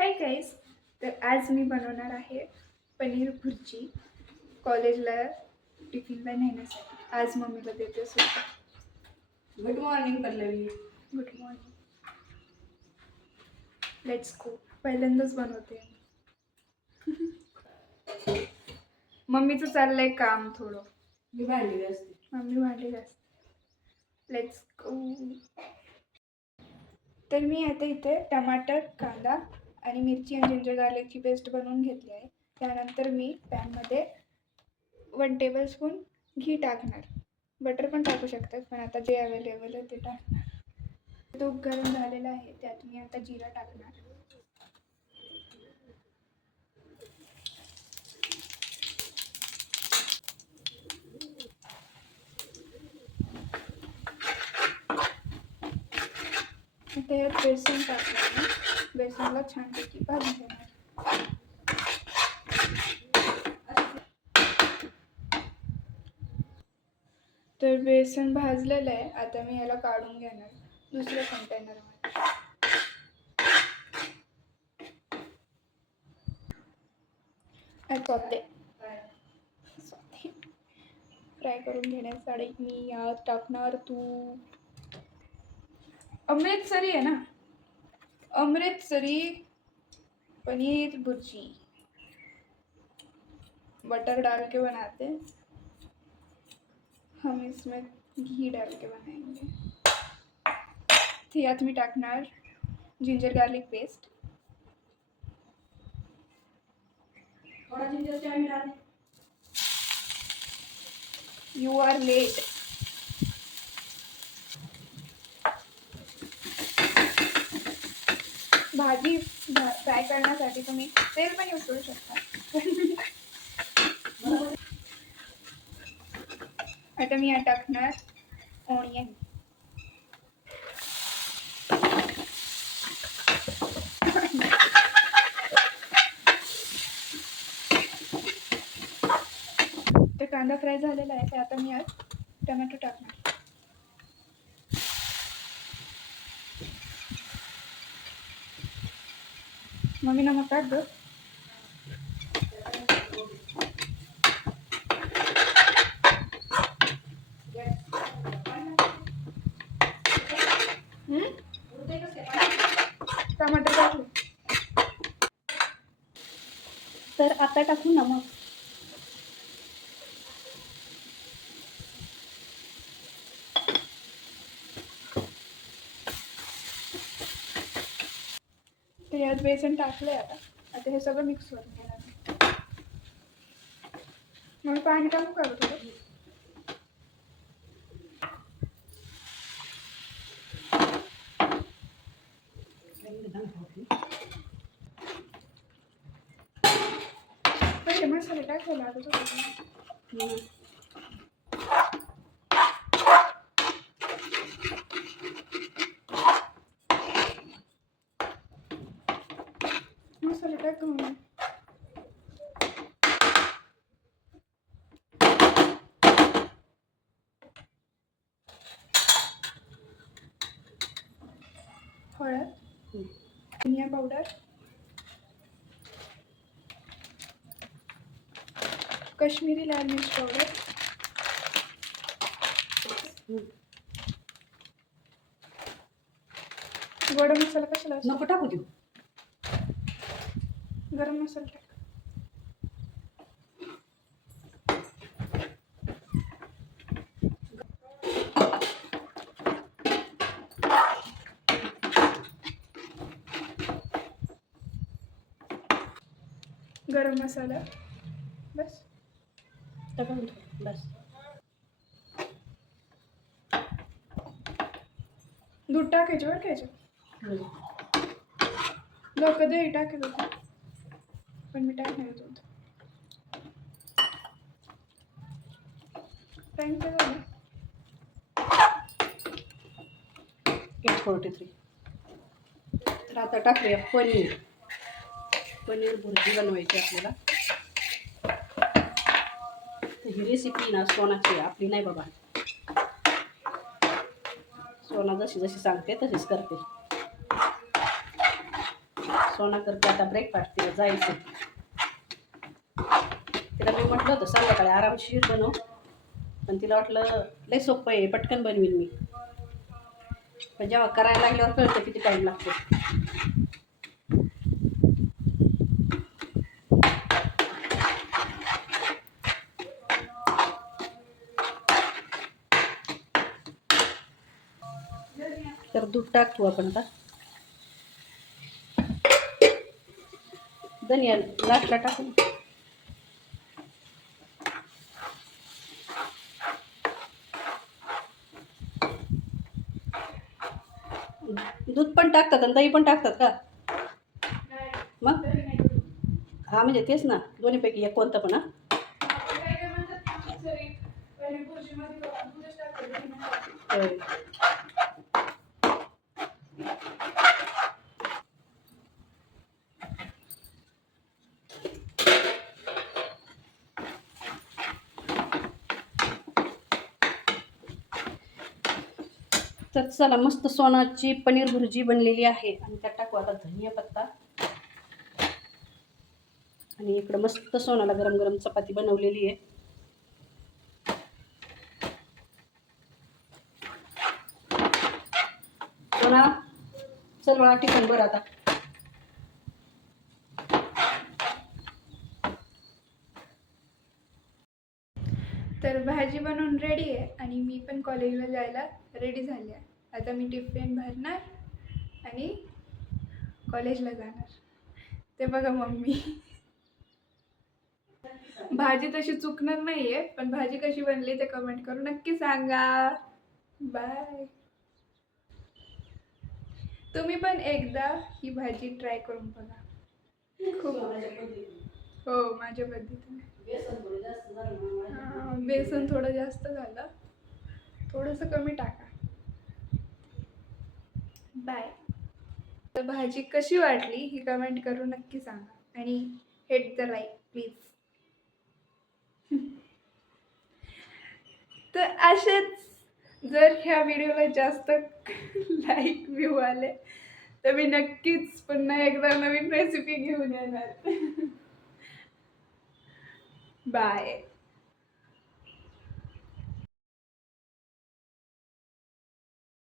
गाईस तर आज मी बनवणार आहे पनीर भुर्जी कॉलेजला टिफिनला नेण्यासाठी आज मम्मीला देते सुद्धा good morning Pallavi. Good morning let's go पहिल्यांदाच बनवते. मम्मीचं चाललंय काम थोडं. मी भांडली असते मम्मी भांडी घासते. लेट्स गो तर मी आता इथे टमाटर कांदा आणि मिरची आणि जिंजर गार्लिकची पेस्ट बनवून घेतली आहे. त्यानंतर मी पॅनमध्ये वन टेबलस्पून घी टाकणार. बटर पण टाकू शकतात पण आता जे अवेलेबल आहे ते टाकणार. तूप गरम झालेलं आहे त्यात मी आता जिरा टाकणार. इथे बेसन टाकणार बेसनला छानपैकी भाजून घेणार तर बेसन भाजलेलं आहे आता मी याला काढून घेणार दुसऱ्या कंटेनरमध्ये फ्राय करून घेण्यासाठी मी यात टाकणार तू अमृतसरी है ना? अमृतसरी पनीर भुर्जी। बटर डाल के बनाते हैं। हम इसमें घी डाल के बनाएँगे। यात मी टाकणार जिंजर गार्लिक पेस्ट। थोडा जिंजर चाय डाल यू आर लेट भाजी फ्राय करण्यासाठी तुम्ही तेल पण यूज करू शकता. आता मी यात टाकणार ओनियन तर कांदा फ्राय झालेला आहे तर आता मी आज टमॅटो टाकणार. मम्मी नमक टाक ग टमाटर टाकू. तर आता टाकू नमक यात बेसन टाकलंय आता. आता हे सगळं मिक्स करून घेणार मग पाणी टाकू का मसाले थोडं. पहिले मसाले टाकायला लागत होते मसाले टाक हळद धनिया पावडर काश्मीरी लाल मिर्च पावडर गोडा मसाला कशाला नको टाकू देऊ. गरम मसाला टाक. गरम मसाला. बस. टाकून बस. दूध टाकायचे बरं खायचे लोक दही टाकत होते पण मी टाकणार दूध टाईम काय झालं? एट फोर्टी थ्री तर आता टाकूया पनीर. पनीर भुर्जी बनवायची आपल्याला. तर ही रेसिपी ना सोनाची आपली नाही बाबा. सोना जशी जशी सांगते तशीच करते. करते आता ब्रेकफास्ट तिला जायचं. तिला मी म्हटलं होतं संध्याकाळी आरामशीर बनव. पण तिला वाटलं लय सोपं आहे पटकन बनवीन मी. पण जेव्हा करायला लागल्यावर कळतं किती टाईम लागतो. तर दूध टाकतो आपण आता. धनिया लाटला टाकून. दूध पण टाकतात आणि दही पण टाकतात का? मग? हा म्हणजे तेच ना दोन्हीपैकी एक कोणतं पण हा? होय. तर चला मस्त सोनाची पनीर भुर्जी बनलेली आहे. आणि त्यात टाकू आता धनिया पत्ता. आणि इकडं मस्त सोनाला गरम गरम चपाती बनवलेली आहे. सोना चल मला टिफिन बरं आता. तर भाजी बनवून रेडी आहे आणि मी पण कॉलेजला जायला रेडी झाली आहे. आता मी टिफिन भरणार आणि कॉलेजला जाणार. ते बघा मम्मी. भाजी तशी चुकणार नाही आहे पण भाजी कशी बनली ते कमेंट करून नक्की सांगा. बाय तुम्ही पण एकदा ही भाजी ट्राय करून बघा. खूप. हो माझ्या पद्धतीने. हा, बेसन थोडं जास्त झालं. थोडंसं कमी टाका. बाय. तर भाजी कशी वाटली ही कमेंट करून नक्की सांगा. आणि हेट द लाईक प्लीज तर असेच जर ह्या व्हिडिओला जास्त लाईक व्ह्यू आले तर मी नक्कीच पुन्हा एकदा नवीन रेसिपी घेऊन येणार. बाय.